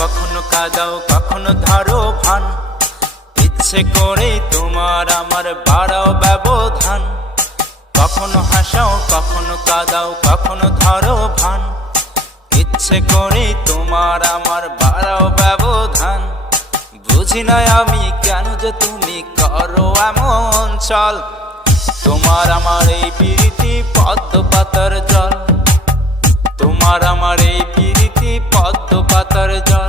কখনো কাদাও কখনো ধারো ভান ইচ্ছে করে তোমার আমার বাড়াও ব্যবধান কখনো হাসাও কখনো কাদাও কখনো ধারো ভান ইচ্ছে করে তোমার আমার বাড়াও ব্যবধান বুঝি না আমি কেন যে তুমি করো এমন চল তোমার আমার এই প্রীতি পদ্ম পাতার জল তোমার আমার এই প্রীতি পদ্ম পাতার জল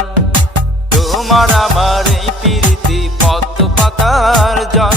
যার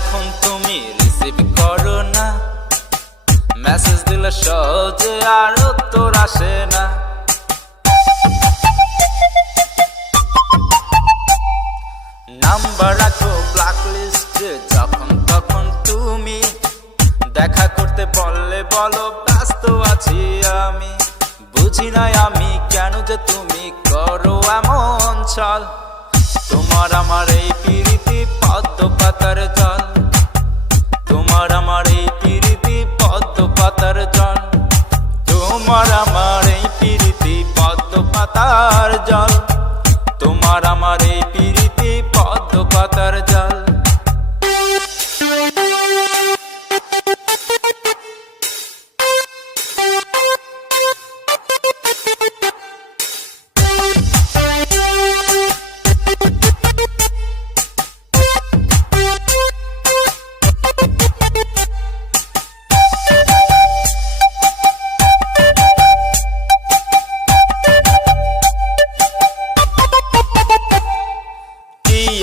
এখন তুমি রিসিভ করো না মেসেজ দিলে সহজে আর উত্তর আসে না নাম্বার রাখো ব্ল্যাক লিস্টে যখন তখন তুমি দেখা করতে বললে বলো ব্যস্ত আছি আমি বুঝি নাই আমি কেন যে তুমি করো এমন ছল তোমার আমার এই পিড়িতি পদ্ম পাতার তোমার আমার এই পিড়িতে পদ্ম পাতার জল তোমার আমার এই পিড়িতে পদ্ম পাতার জল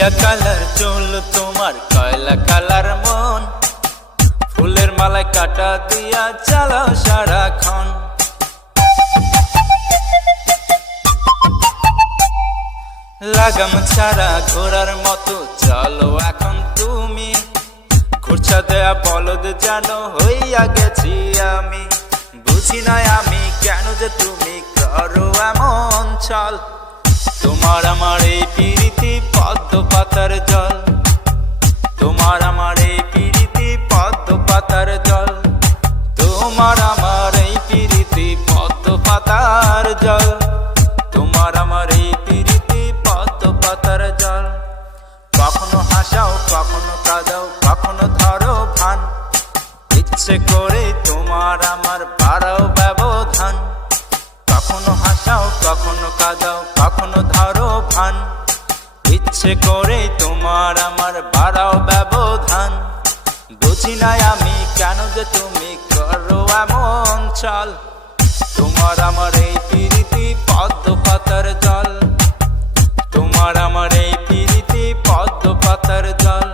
নীলা কালার চুল তোমার কয়লা কালার মন ফুলের মালায় কাটা দিয়া চালাও সারাক্ষণ লাগাম ছাড়া ঘোরার মতো চলো এখন তুমি খুরছা দেয়া বলদ জানো হইয়া গেছি আমি বুঝি নাই আমি কেন যে তুমি করো এমন চল তোমার আমার এই পিরিতি পদ্ম পাতার জল তোমার আমার এই পিড়িতি পদ্ম পাতার জল তোমার আমার এই পিড়িতি পদ্ম পাতার জল তোমার আমার এই পিড়িতি পদ্ম পাতার জল কখনো হাসাও কখনো কাঁদাও কখনো ধরো ভান ইচ্ছে করে তোমার আমার বাড়াও ব্যবধান কখনো হাসাও কখনো কাঁদাও কখনো ধরো ভান ইচ্ছে করে তোমার আমার বাড়াও ব্যবধান বুঝি নাই আমি কেন যে তুমি করো এমন চাল তোমার আমার এই পিরিতি পদ্ম পাতার জল তোমার আমার এই পিরিতি পদ্ম পাতার জল